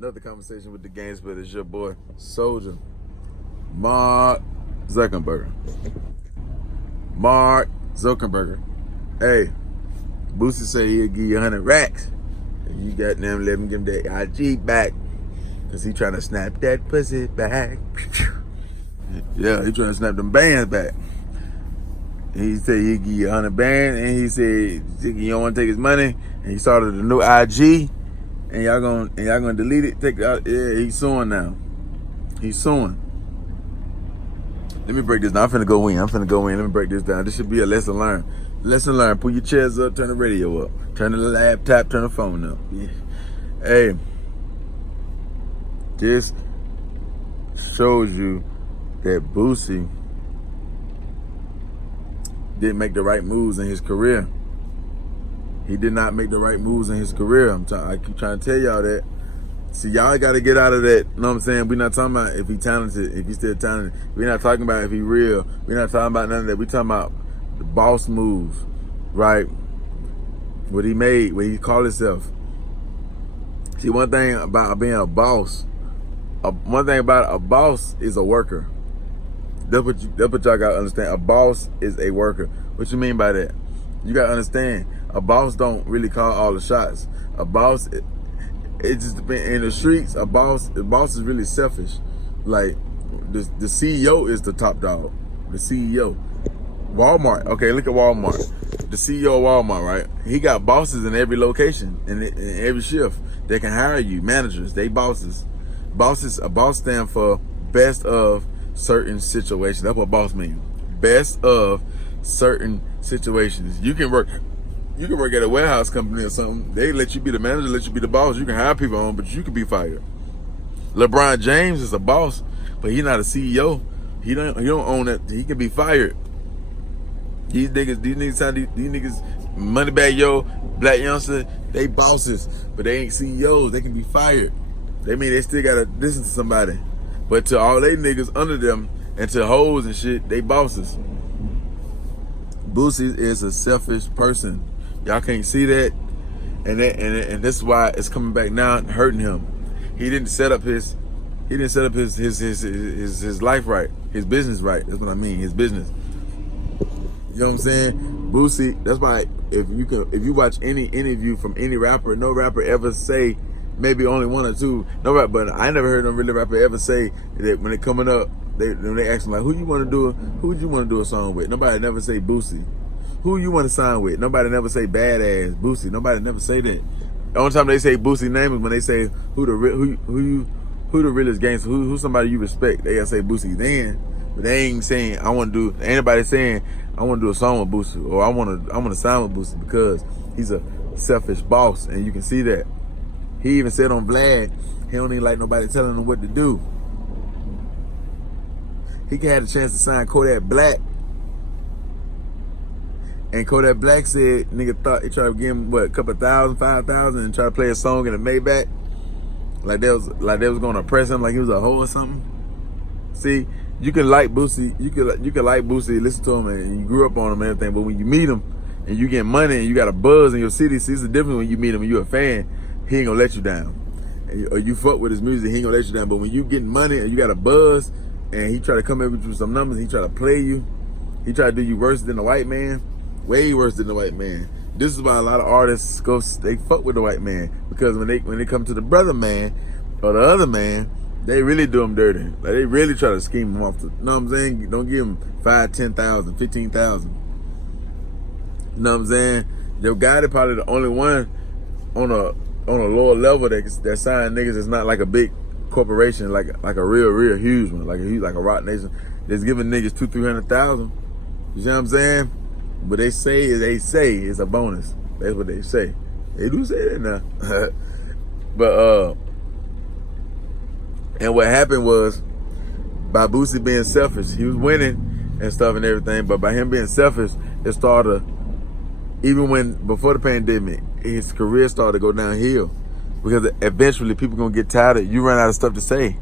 Another conversation with the game split is your boy Soldier Mark Zuckerberg. Mark Zuckerberg. Hey, Boosie say he'll give you 100 racks. And you got them, let him give him that IG back. Cause he trying to snap that pussy back. Yeah, he trying to snap them bands back. And he said he'll give you 100 bands, and he said you don't want to take his money. And he started a new IG, and y'all gonna delete it, take it out. Yeah, he's suing now. He's suing. Let me break this down. I'm finna go in. Let me break this down. This should be a lesson learned. Lesson learned. Pull your chairs up, turn the radio up, turn the laptop, turn the phone up. Yeah. Hey, this shows you that Boosie didn't make the right moves in his career. He did not make the right moves in his career. I keep trying to tell y'all that. See, y'all got to get out of that. You know what I'm saying? We're not talking about if he talented, if he's still talented. We're not talking about if he real. We're not talking about none of that. We're talking about the boss moves, right? What he made, what he called himself. See, one thing about being a boss, one thing about a boss is a worker. That's what y'all gotta understand. A boss is a worker. What you mean by that? You gotta understand. A boss don't really call all the shots. A boss, it just depends. In the streets, the boss is really selfish. Like the CEO is the top dog. The CEO. Walmart. Okay, look at Walmart. The CEO of Walmart, right? He got bosses in every location, in every shift. They can hire you, managers. They bosses. A boss stand for best of certain situations. That's what boss means. Best of certain situations. You can work at a warehouse company or something. They let you be the manager, let you be the boss. You can hire people on, but you can be fired. LeBron James is a boss, but he's not a CEO. He don't own that. He can be fired. These niggas, Moneybag Yo, Black Youngster, they bosses, but they ain't CEOs. They can be fired. They mean they still gotta listen to somebody. But to all they niggas under them and to hoes and shit, they bosses. Boosie is a selfish person. Y'all can't see that, and this is why it's coming back now and hurting him. He didn't set up his life right, his business right. That's what I mean, his business. You know what I'm saying? Boosie. That's why if you watch any interview from any rapper, no rapper ever say, maybe only one or two, no rapper, but I never heard no really rapper ever say that when they coming up, when they ask them like, who would you want to do a song with? Nobody never say Boosie. Who you want to sign with? Nobody never say badass Boosie. Nobody never say that. The only time they say Boosie name is when they say who the realest gangster, who somebody you respect. They gotta say Boosie then, but they ain't saying I want to do. Anybody saying I want to do a song with Boosie or I want to sign with Boosie because he's a selfish boss, and you can see that. He even said on Vlad, he don't even like nobody telling him what to do. He had a chance to sign Kodak Black. And Kodak Black said, nigga thought he tried to give him, what, a couple thousand, 5,000 and try to play a song in a Maybach? Like they was gonna oppress him like he was a hoe or something? See, you can like Boosie, you can like Boosie, listen to him, and you grew up on him and everything, but when you meet him and you get money and you got a buzz in your city, see, it's the difference when you meet him and you're a fan, he ain't gonna let you down. Or you fuck with his music, he ain't gonna let you down. But when you getting money and you got a buzz and he try to come in with you some numbers, he try to play you, he try to do you worse than the white man, way worse than the white man. This is why a lot of artists they fuck with the white man, because when they come to the brother man or the other man, they really do him dirty. Like they really try to scheme him off. You know what I'm saying? Don't give him 5, 10,000, 15,000. You know what I'm saying? Your guy is probably the only one on a lower level that sign niggas is not like a big corporation, like a real huge one, like a Rock Nation that's giving niggas 200,000-300,000. You see what I'm saying? But they say it's a bonus. That's what they say. They do say that now. But and what happened was, by Boosie being selfish, he was winning and stuff and everything, but by him being selfish, it started, even before the pandemic, his career started to go downhill, because eventually people gonna get tired of, you run out of stuff to say.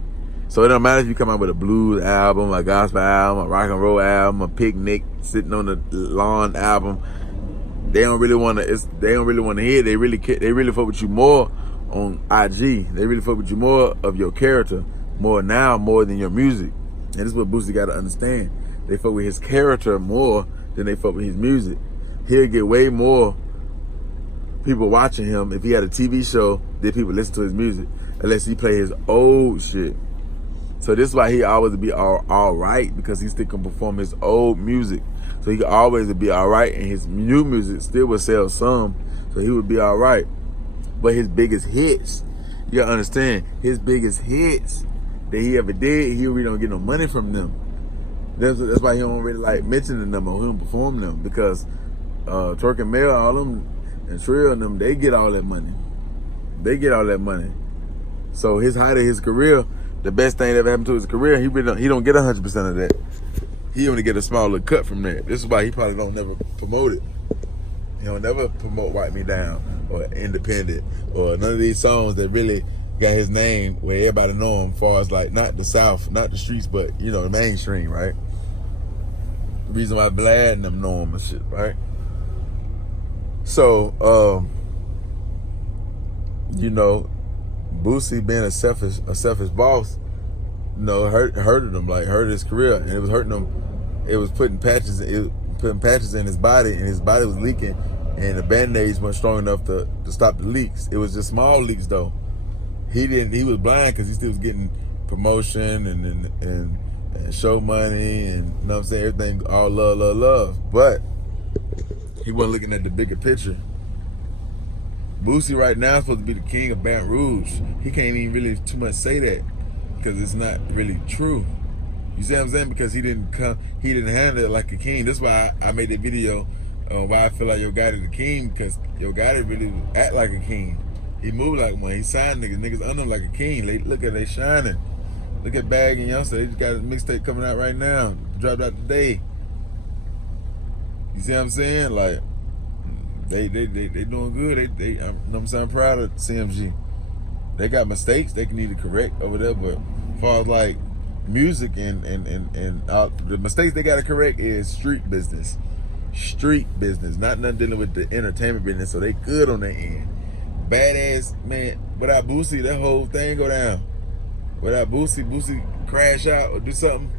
So it don't matter if you come out with a blues album, a gospel album, a rock and roll album, a picnic sitting on the lawn album. They don't really want to hear it. They really fuck with you more on IG. They really fuck with you more of your character, more than your music. And this is what Boosie got to understand. They fuck with his character more than they fuck with his music. He'll get way more people watching him if he had a TV show than people listen to his music, unless he play his old shit. So this is why he always be all right, because he still can perform his old music. So he can always be all right, and his new music still will sell some, so he would be all right. But his biggest hits, you gotta understand, his biggest hits that he ever did, he really don't get no money from them. That's why he don't really like mentioning them or he don't perform them, because Twerk and Mel, all them, and Trill and them, they get all that money. They get all that money. So his height of his career, the best thing that ever happened to his career, he don't get 100% of that. He only get a small little cut from that. This is why he probably don't never promote it. He don't never promote Wipe Me Down or Independent or none of these songs that really got his name where everybody know him, as far as like not the South, not the streets, but you know, the mainstream, right? The reason why Vlad and them know him and shit, right? So, you know, Boosie being a selfish boss, you know, hurted him, like hurt his career, and it was hurting him. It was putting patches in his body, and his body was leaking, and the band-aids weren't strong enough to stop the leaks. It was just small leaks though. He was blind because he still was getting promotion and show money, and you know what I'm saying, everything all love. But he wasn't looking at the bigger picture. Boosie right now is supposed to be the king of Baton Rouge. He can't even really too much say that because it's not really true. You see what I'm saying? Because he didn't handle it like a king. That's why I made that video why I feel like Yo Gotti the king, because Yo Gotti really act like a king. He moved like one. He signed niggas under him like a king. Look at they shining. Look at Bag and Youngster. They just got a mixtape coming out right now. Dropped out today. You see what I'm saying? Like, they doing good. You know what I'm saying? I'm proud of CMG. They got mistakes they can need to correct over there, but as far as like music and the mistakes they got to correct is street business, not nothing dealing with the entertainment business. So they good on that end. Badass, man. Without Boosie, that whole thing go down. Without Boosie crash out or do something,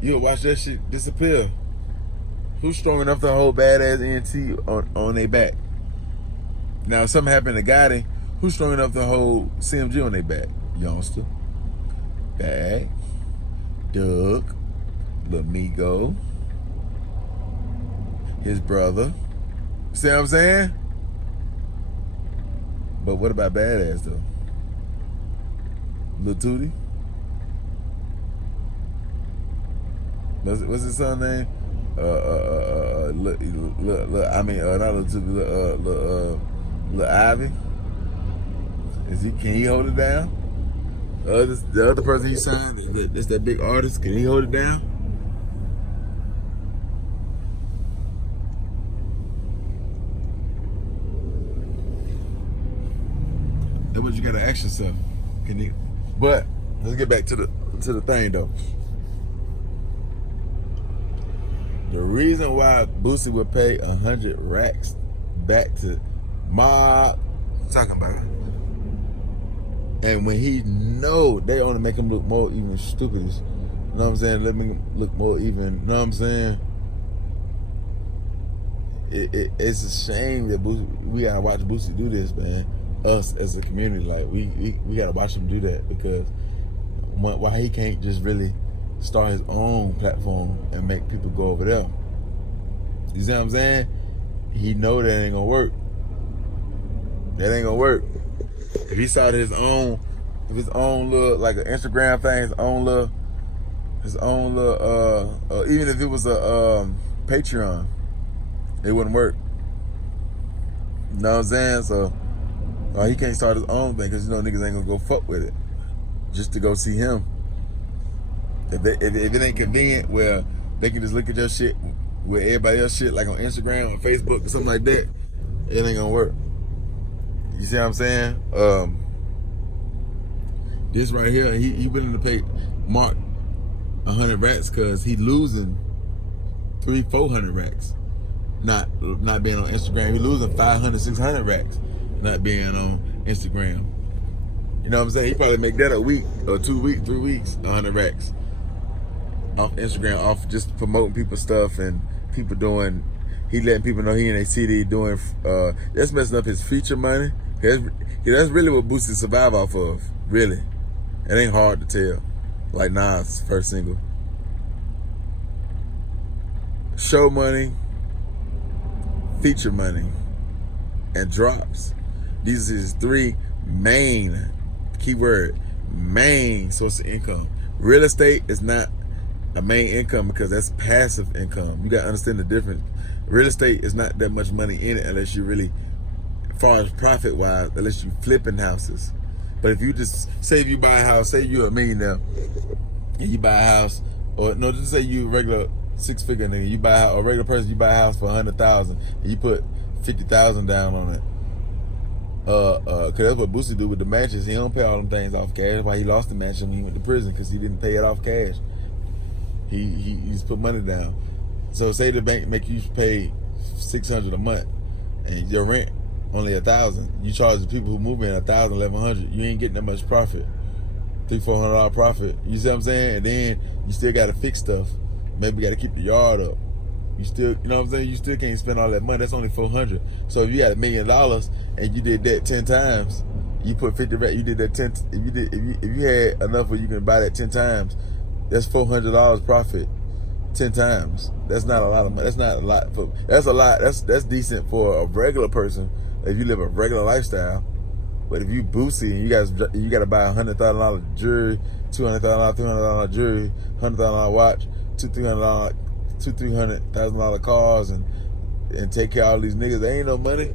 you'll watch that shit disappear. Who's strong enough to hold badass ENT on their back? Now, if something happened to Gotti, who's strong enough to hold CMG on their back? Youngster, Bag, Doug, Lamigo, his brother. See what I'm saying? But what about Badass though? Lil Tootie? What's his son name? Not Lil Tootie, Lil Ivy. Can he hold it down? The other person he signed, that's that big artist, can he hold it down? That's what you gotta ask yourself. But let's get back to the thing though. The reason why Boosie would pay 100 racks back to Mob, talking about it. And when he know they only make him look more even stupid, you know what I'm saying? Let me look more even, you know what I'm saying? It's a shame that we gotta watch Boosie do this, man. Us as a community, like we gotta watch him do that, because why he can't just really start his own platform and make people go over there. You see what I'm saying? He know that ain't gonna work. That ain't gonna work. If he started his own little, like an Instagram thing, his own little, even if it was a Patreon, it wouldn't work. You know what I'm saying? So he can't start his own thing because you know niggas ain't gonna go fuck with it just to go see him. If it ain't convenient where they can just look at your shit with everybody else shit, like on Instagram or Facebook or something like that, it ain't gonna work. You see what I'm saying? This right here, he willing to pay Mark 100 racks because he losing 300-400 racks. Not being on Instagram. He losing 500-600 racks not being on Instagram. You know what I'm saying? He probably make that a week or 2 weeks, 3 weeks, 100 racks off Instagram, off just promoting people's stuff and people doing. He letting people know he in a city doing. That's messing up his feature money. That's really what Boosie survive off of. Really, it ain't hard to tell. Like Nas' first single. Show money, feature money, and drops. These are his three main, keyword, main source of income. Real estate is not a main income because that's passive income. You gotta understand the difference. Real estate is not that much money in it unless you really, as far as profit wise, unless you flipping houses. But if you just say if you buy a house, say you're a millionaire, and you buy a house, or no, just say you a regular 6-figure nigga, you buy a regular person, you buy a house for 100,000, and you put 50,000 down on it. Cause that's what Boosie do with the mansions. He don't pay all them things off cash. That's why he lost the mansion when he went to prison, because he didn't pay it off cash. He just put money down. So say the bank make you pay $600 a month, and your rent only $1,000. You charge the people who move in $1,000, $1,100. You ain't getting that much profit. $300-$400 profit. You see what I'm saying? And then you still got to fix stuff. Maybe you got to keep the yard up. You still, you know what I'm saying? You still can't spend all that money. That's only $400. So if you got $1 million and you did that 10 times, you put 50 racks. You did that 10. If you had enough where you can buy that 10 times, that's $400 profit 10 times. That's not a lot of money. That's not a lot. That's a lot. That's decent for a regular person if you live a regular lifestyle. But if you Boosie and you got to buy $100,000 jewelry, $200,000, $300 jewelry, $100,000 watch, $300,000 cars, and take care of all these niggas, they ain't no money.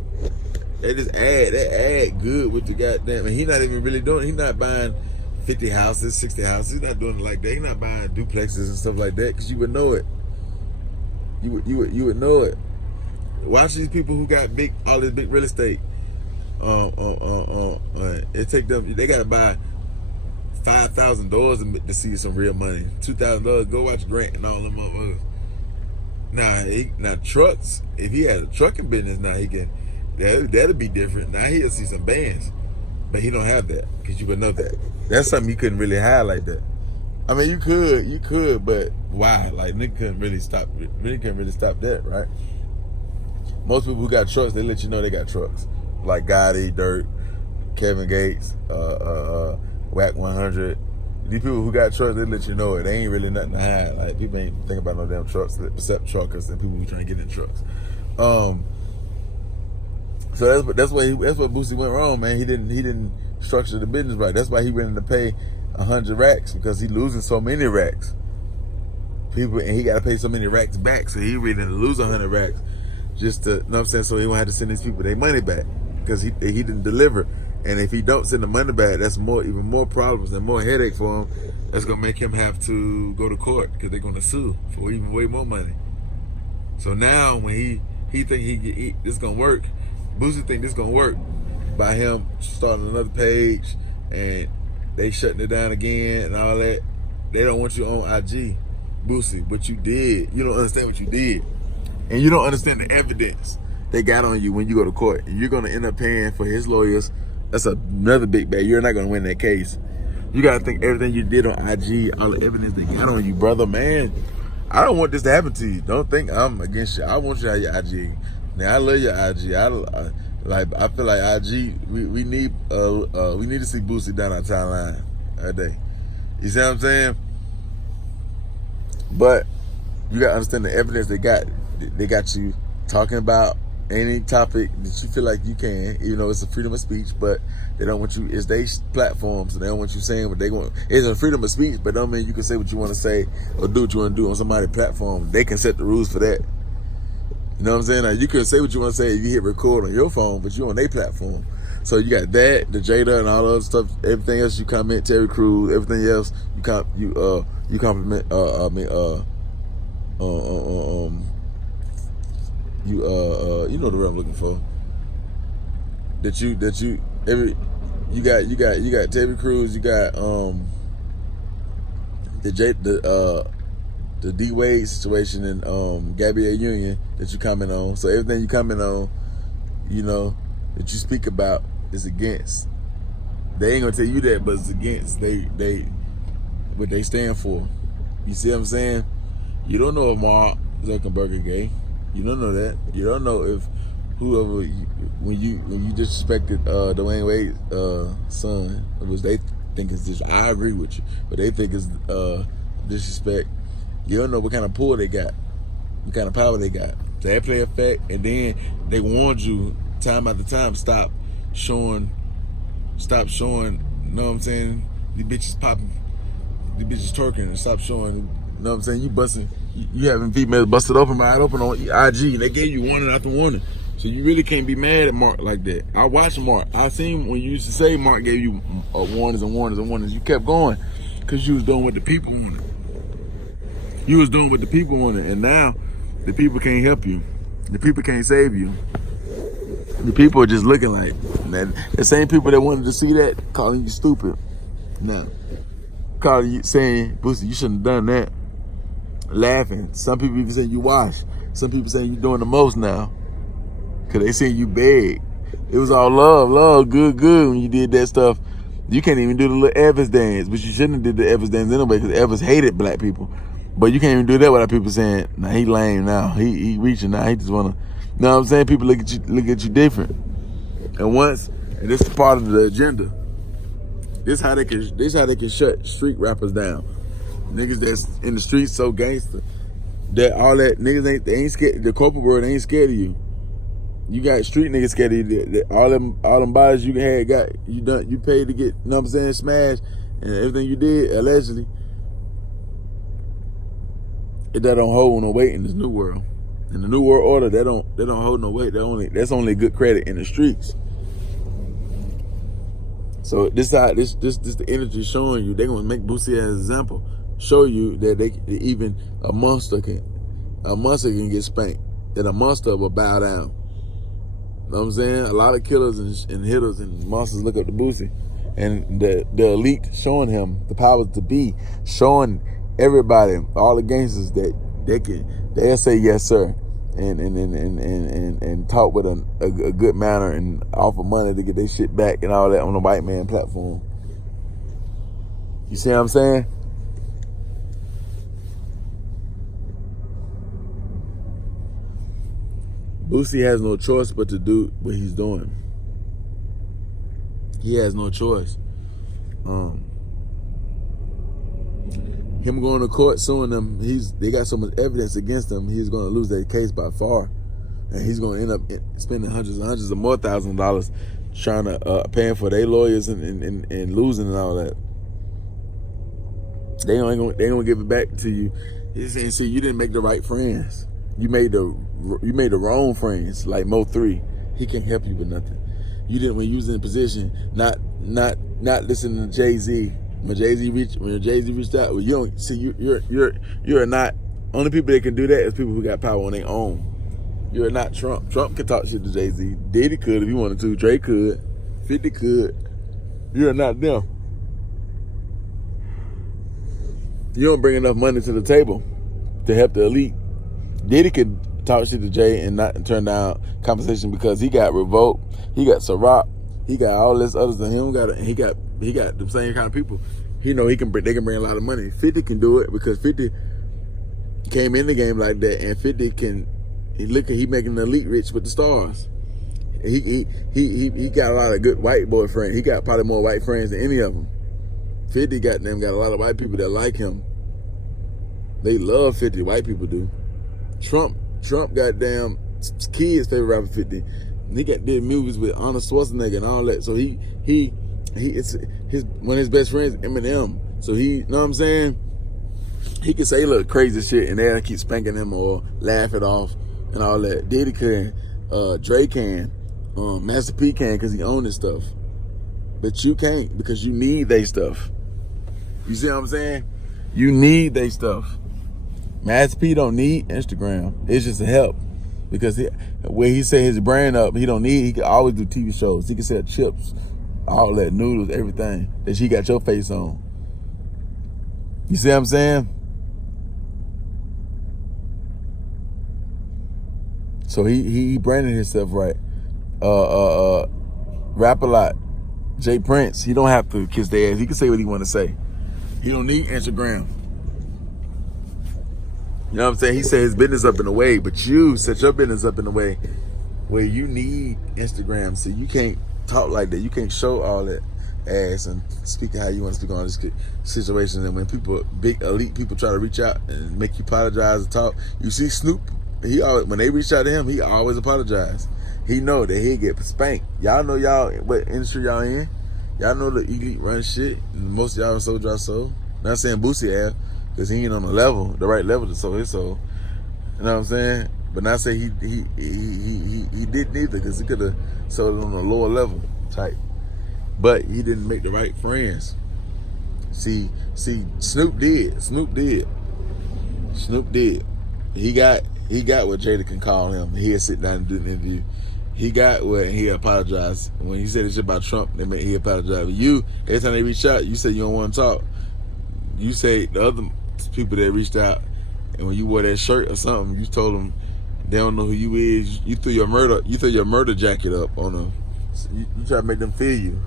They just add good with the goddamn. And he not even really doing. He not buying 50 houses, 60 houses. He's not doing it like that. He's not buying duplexes and stuff like that, because you would know it. You would know it. Watch these people who got all this big real estate. It take them. They gotta buy $5,000 to see some real money. $2,000. Go watch Grant and all them motherfuckers. Now trucks. If he had a trucking business, now he can. That'll be different. Now he'll see some bands, but he don't have that, because you would know that. That's something you couldn't really hide like that. I mean, you could, but why? Like, nigga couldn't really stop that, right? Most people who got trucks, they let you know they got trucks. Like Gotti, Dirt, Kevin Gates, Whack 100. These people who got trucks, they let you know it. They ain't really nothing to hide. Like, people ain't thinking about no damn trucks, except truckers and people who trying to get in trucks. So that's what Boosie went wrong, man. He didn't structure the business right. That's why he willing to pay 100 racks, because he losing so many racks. And he got to pay so many racks back, so he willing to lose 100 racks just to, you know what I'm saying? So he won't have to send these people their money back, because he didn't deliver. And if he don't send the money back, that's even more problems and more headache for him. That's gonna make him have to go to court, because they're gonna sue for even way more money. So now when he think this gonna work, Boosie think this gonna work by him starting another page and they shutting it down again and all that. They don't want you on IG, Boosie. What you did, you don't understand what you did, and you don't understand the evidence they got on you when you go to court. And you're gonna end up paying for his lawyers. That's another big bag. You're not gonna win that case. You gotta think everything you did on IG, all the evidence they got on you, brother, man. I don't want this to happen to you. Don't think I'm against you. I want you to have your IG. Now I love your IG. I feel like IG. We need to see Boosie down our timeline that day. You see what I'm saying? But you gotta understand the evidence they got. They got you talking about any topic that you feel like you can, even though it's a freedom of speech, but they don't want you, it's their platform, so they don't want you saying what they want. It's a freedom of speech, but don't mean you can say what you want to say or do what you want to do on somebody's platform. They can set the rules for that. You know what I'm saying? Now, you can say what you want to say if you hit record on your phone, but you're on their platform. So you got that, the Jada and all the other stuff, everything else you comment, Terry Crews, everything else you compliment, you know the word I'm looking for. You got Terry Crews, you got the D Wade situation and Gabby A. Union that you comment on. So everything you comment on, you know, that you speak about it's against. They ain't gonna tell you that, but it's against what they stand for. You see what I'm saying? You don't know if Mark Zuckerberg is gay. You don't know that. You don't know if whoever when you disrespected Dwayne Wade's son, which they think is just. I agree with you, but they think is disrespect. You don't know what kind of pull they got, what kind of power they got. So that play effect, and then they warned you time after time, stop showing. You know what I'm saying? These bitches popping, these bitches twerking, and stop showing. You know what I'm saying? You busting, you having females busted open, wide open on IG, and they gave you warning after warning. So you really can't be mad at Mark like that. I watched Mark. I seen when you used to say Mark gave you warnings and warnings and warnings. You kept going because you was doing what the people wanted. You was doing what the people wanted, and now the people can't help you. The people can't save you. The people are just looking like, man, the same people that wanted to see that calling you stupid. Now, calling you, saying, Boosie, you shouldn't have done that. Laughing. Some people even saying you wash. Some people saying you doing the most now. Cause they saying you beg. It was all love, good when you did that stuff. You can't even do the little Evans dance, but you shouldn't have did the Evans dance anyway, because Evans hated black people. But you can't even do that without people saying, nah, he lame now. He reaching now. He just wanna, you know what I'm saying? People look at you different. And this is part of the agenda. This how they can shut street rappers down. Niggas that's in the streets so gangster that all that niggas ain't scared. The corporate world ain't scared of you. You got street niggas scared of you. All them bodies you had you paid to get, you know what I'm saying, smashed, and everything you did allegedly. That don't hold no weight in this new world. In the new world order, they don't hold no weight. That's only good credit in the streets. So this the energy showing you. They're gonna make Boosie as an example, show you that even a monster can get spanked. That a monster will bow down. You know what I'm saying? A lot of killers and hitters and monsters look up to Boosie, and the elite showing him the powers to be, showing everybody, all the gangsters, that they'll say yes sir, and talk with a good manner and offer money to get their shit back and all that on the white man platform. You see what I'm saying? Boosie has no choice but to do what he's doing. He has no choice. Him going to court suing them, they got so much evidence against him, he's going to lose that case by far. And he's going to end up spending hundreds and hundreds of more $1,000s trying to paying for their lawyers and losing and all that. They ain't gonna give it back to you. And see, you didn't make the right friends. You made the wrong friends, like Mo3. He can't help you with nothing. You didn't, when you was in a position, not listening to Jay-Z. When Jay-Z reached out, well, you don't see, you're not, only people that can do that is people who got power on their own. You're not Trump. Trump can talk shit to Jay-Z. Diddy could if he wanted to. Drake could. 50 could. You're not them. You don't bring enough money to the table to help the elite. Diddy could talk shit to Jay and not turn down compensation because he got Revolt, he got Ciroc, he got all this other stuff. He got the same kind of people. He know they can bring a lot of money. 50 can do it because 50 came in the game like that, and 50 can. He making the elite rich with the stars. He got a lot of good white boy friends. He got probably more white friends than any of them. 50 got a lot of white people that like him. They love 50. White people do. Trump goddamn kids favorite rapper 50. And he did movies with Arnold Schwarzenegger and all that. So it's one of his best friends, Eminem. So you know what I'm saying? He can say little crazy shit and they'll keep spanking him or laugh it off and all that. Diddy can, Dre can, Master P can because he own his stuff. But you can't because you need they stuff. You see what I'm saying? You need they stuff. Master P don't need Instagram. It's just a help. Because where he set his brand up, he can always do TV shows. He can sell chips, all that, noodles, everything that she got your face on. You see what I'm saying? So he branded himself right. rap a lot. Jay Prince, he don't have to kiss their ass. He can say what he want to say. He don't need Instagram. You know what I'm saying? He set his business up in a way, but you set your business up in a way where you need Instagram, so you can't talk like that. You can't show all that ass and speak how you want to speak on this situation. And when people, big elite people, try to reach out and make you apologize and talk, you see Snoop. He always, when they reach out to him, he always apologize. He know that he'll get spanked. Y'all know what industry y'all in. Y'all know the elite run shit. Most of y'all are so dry soul. Not saying Boosie have, because he ain't on the right level to sow his soul. You know what I'm saying? But not say he did neither, because he could have sold it on a lower level type. But he didn't make the right friends. See, Snoop did. He got what Jada can call him. He'll sit down and do an interview. He got what he apologized. When he said this shit about Trump, he apologized. But you, every time they reach out, you say you don't want to talk. You say the other people that reached out, and when you wore that shirt or something, you told them they don't know who you is. You threw your murder jacket up on them. So you try to make them feel you.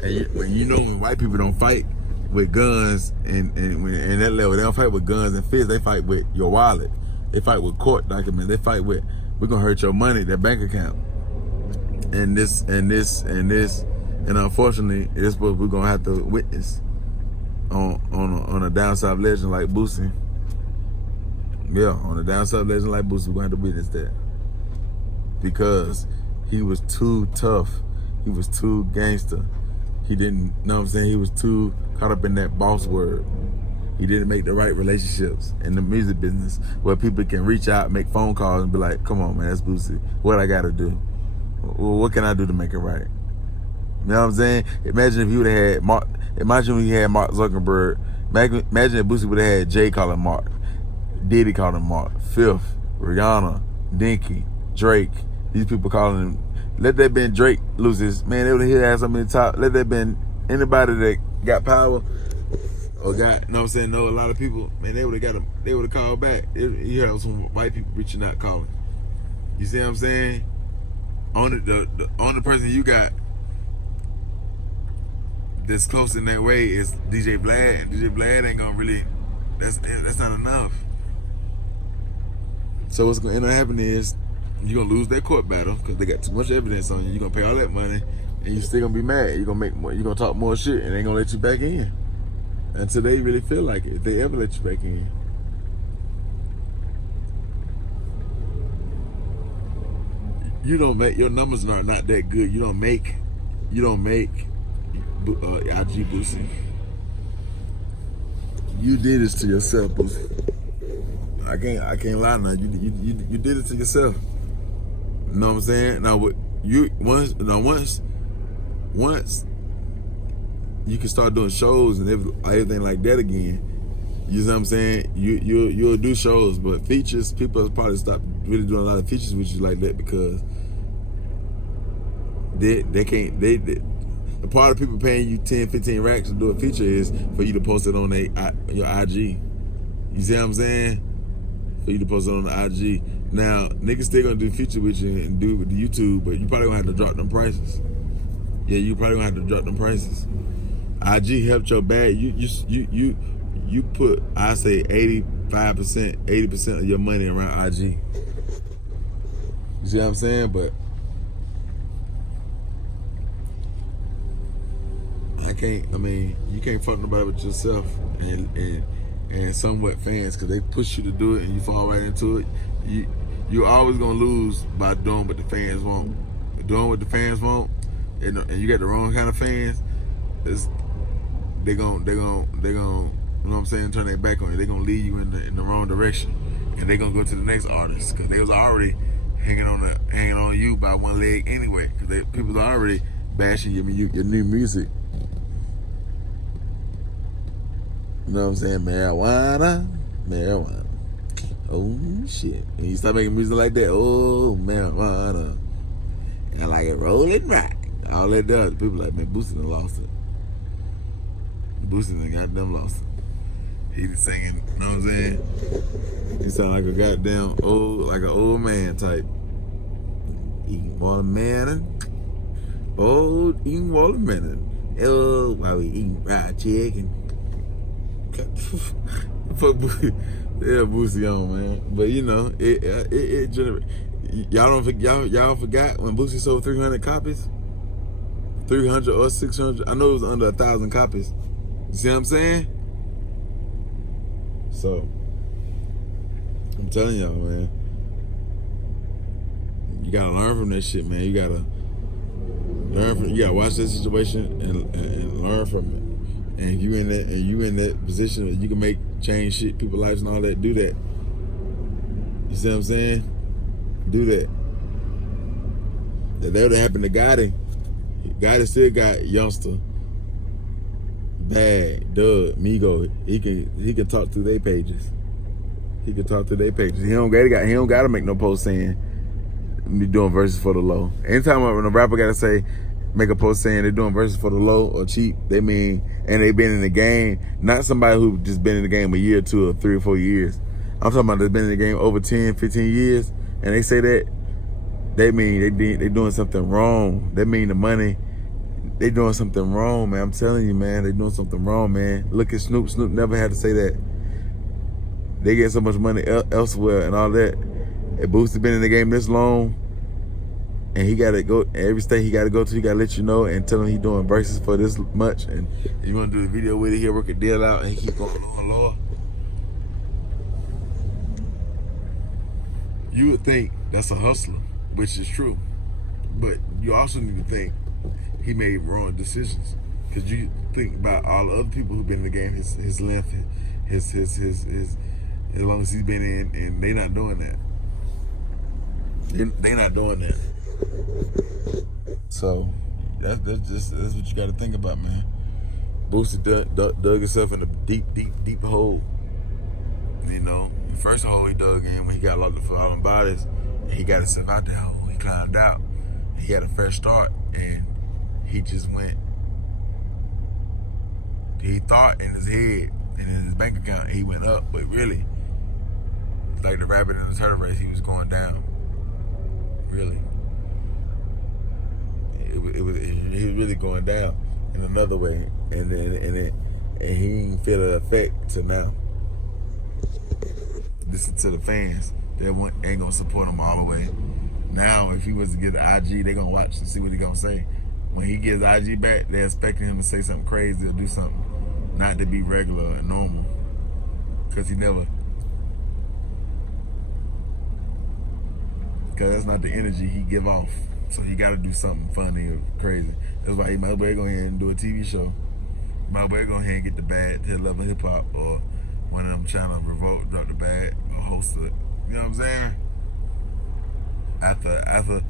And when white people don't fight with guns and in that level, they don't fight with guns and fists. They fight with your wallet. They fight with court documents. They fight with, we're gonna hurt your money, that bank account. And this. And unfortunately, it's what we're gonna have to witness on a down south legend like Boosie. Yeah, on a down south legend like Boosie, we're gonna have to witness that. Because he was too tough. He was too gangster. He didn't, know what I'm saying? He was too caught up in that boss word. He didn't make the right relationships in the music business where people can reach out, make phone calls and be like, come on, man, that's Boosie. What I gotta do? What can I do to make it right? You know what I'm saying? Imagine if he would have had Mark. Imagine if he had Mark Zuckerberg. Imagine if Boosie would have had Jay call him Mark, Diddy called him Mark, Fifth, Rihanna, Dinky, Drake. These people calling him. Let that been Drake loses. Man, they would have had something in the top. Let that been anybody that got power or got, you know what I'm saying, know a lot of people. Man, they would have got him. They would have called back. You have some white people reaching out calling. You see what I'm saying? The only person you got that's close in that way is DJ Vlad. And DJ Vlad ain't gonna really. That's not enough. So what's gonna end up happening is you're gonna lose that court battle because they got too much evidence on you. You're gonna pay all that money, and you're still gonna be mad. You're gonna make more. You're gonna talk more shit, and they ain't gonna let you back in until they really feel like it. If they ever let you back in. You don't make, your numbers are not that good. You don't make IG Boosie. You did this to yourself, Boosie. I can't lie now. You did it to yourself. You know what I'm saying? Now what once you can start doing shows and everything like that again. You know what I'm saying? You'll do shows, but features, people probably stop really doing a lot of features with you like that because they can't. The part of people paying you 10, 15 racks to do a feature is for you to post it on your IG. You see what I'm saying? For you to post it on the IG. Now, niggas still gonna do feature with you and do it with the YouTube, but you probably gonna have to drop them prices. Yeah, you probably gonna have to drop them prices. IG helped your bag. You put, I say 85%, 80% of your money around IG. You see what I'm saying? But you can't fuck nobody but yourself and somewhat fans, because they push you to do it and you fall right into it. You're always gonna lose by doing what the fans want. Doing what the fans want, and you got the wrong kind of fans. They gonna, you know what I'm saying, turn their back on you. They're gonna lead you in the wrong direction, and they're gonna go to the next artist because they was already hanging on you by one leg anyway. Because people are already bashing your new music. You know what I'm saying? Marijuana. Oh shit! And you start making music like that. Oh, marijuana. And I like it rolling right. All that does. People like, man, Boosie done lost it. Boosie done goddamn lost it. He just singing, you know what I'm saying? He sound like a goddamn old man type. Eating watermelon. Bold eating watermelon. Oh, while we eating fried chicken. Fuck Boosie. Yeah, Boosie on, man. But you know, it generates. Y'all forgot when Boosie sold 300 copies, 300 or 600. I know it was under 1,000 copies. You see what I'm saying? So I'm telling y'all, man, you gotta learn from that shit, man. You gotta learn from. You gotta watch that situation and learn from it. And if you in that position that you can change shit, people's lives and all that, do that. You see what I'm saying? Do that. That would happen to Gotti. Gotti still got Youngster, Bag, Doug, Migo. He can talk through their pages. He can talk through their pages. He don't gotta make no post saying me doing verses for the low. Anytime when a rapper gotta say make a post saying they're doing verses for the low or cheap, they mean, and they've been in the game, not somebody who just been in the game a year or two or 3 or 4 years. I'm talking about they've been in the game over 10, 15 years, and they say that, they mean they doing something wrong. They mean the money, they doing something wrong, man. I'm telling you, man, they doing something wrong, man. Look at Snoop. Snoop never had to say that. They get so much money elsewhere and all that. If Boosie been in the game this long, and he gotta go every state he gotta go to, he gotta let you know and tell him he doing verses for this much, and you wanna do the video with it, he'll work a deal out, and he keep going lower and lower. You would think that's a hustler, which is true, but you also need to think he made wrong decisions, because you think about all the other people who've been in the game, his length, his as long as he's been in, and they not doing that. They not doing that. So that's what you got to think about, man. Boosie dug himself in a deep hole. You know, the first hole he dug in when he got locked up for falling bodies, and he got himself out that hole. He climbed out. He had a fresh start, and he just went. He thought in his head and in his bank account he went up, but really, like the rabbit in the turtle race, he was going down. Really. He was really going down in another way, and he didn't feel the effect till now. Listen to the fans, they ain't gonna support him all the way. Now, if he was to get the IG, they gonna watch and see what he gonna say. When he gets IG back, they're expecting him to say something crazy or do something not to be regular and normal, because that's not the energy he give off. So he got to do something funny or crazy. That's why he might well go ahead and do a TV show. He might well go ahead and get the bag to Love of Hip Hop, or one of them channel Revolt, drop the bag, or host it. You know what I'm saying? After,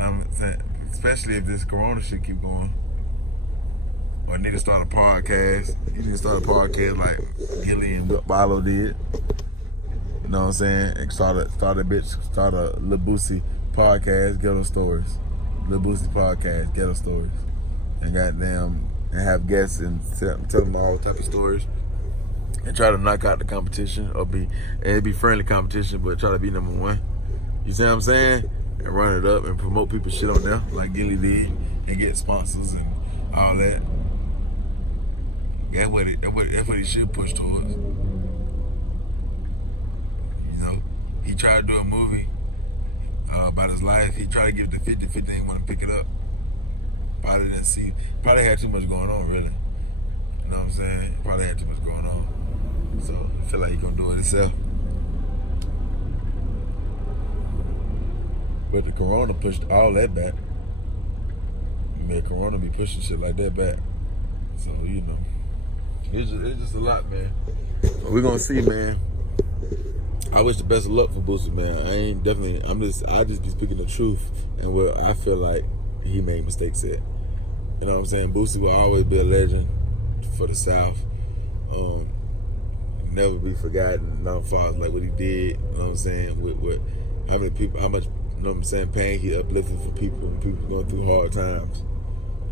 I'm saying, especially if this Corona shit keep going, or need to start a podcast. You need to start a podcast like Gilly and Barlow did. You know what I'm saying? And start a Lil Boosie podcast, Ghetto Stories. Lil Boosie podcast, Ghetto Stories. And goddamn, and have guests and tell them all type of stories. And try to knock out the competition, or it'd be friendly competition, but try to be number one. You see what I'm saying? And run it up and promote people's shit on there, like Gilly did, and get sponsors and all that. That's what he should push towards. You know, he tried to do a movie about his life. He tried to give it to 50, didn't want to pick it up. Probably had too much going on, really. You know what I'm saying? Probably had too much going on. So I feel like he gonna do it himself. But the Corona pushed all that back. Man, Corona be pushing shit like that back. So, you know, it's just a lot, man. We're gonna see, man. I wish the best of luck for Boosie, man. I just be speaking the truth and what I feel like he made mistakes at. You know what I'm saying? Boosie will always be a legend for the South. Never be forgotten, not far as like what he did. You know what I'm saying? With how many people, how much, you know what I'm saying, pain he uplifted for people when people going through hard times.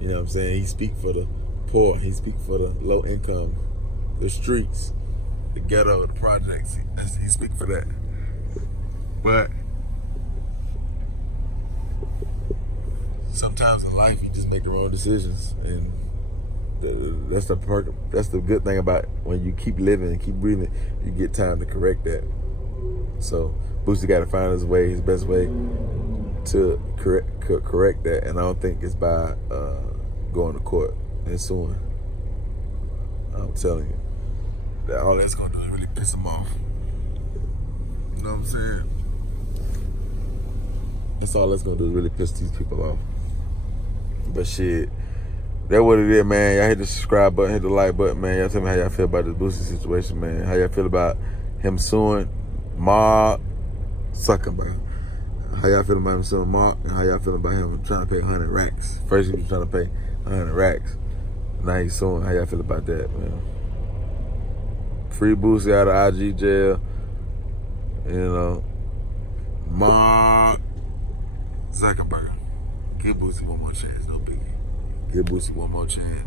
You know what I'm saying? He speak for the poor. He speak for the low income, the streets, the ghetto, the projects. He speak for that. But sometimes in life you just make the wrong decisions, and that's the good thing about when you keep living and keep breathing, you get time to correct that. So Boosie got to find his best way to correct that, and I don't think it's by going to court and suing. I'm telling you, that all that's gonna do is really piss him off. You know what I'm saying? That's all that's gonna do is really piss these people off. But shit, that's what it is, man. Y'all hit the subscribe button, hit the like button, man. Y'all tell me how y'all feel about this Boosie situation, man. How y'all feel about him suing Mark Zuckerberg? How y'all feel about him suing Mark? And how y'all feel about him trying to pay 100 racks? First he was trying to pay 100 racks. Now he's suing. How y'all feel about that, man? Free Boosie out of IG jail. You know, Mark Zuckerberg. Give Boosie one more chance, no biggie. Give Boosie one more chance.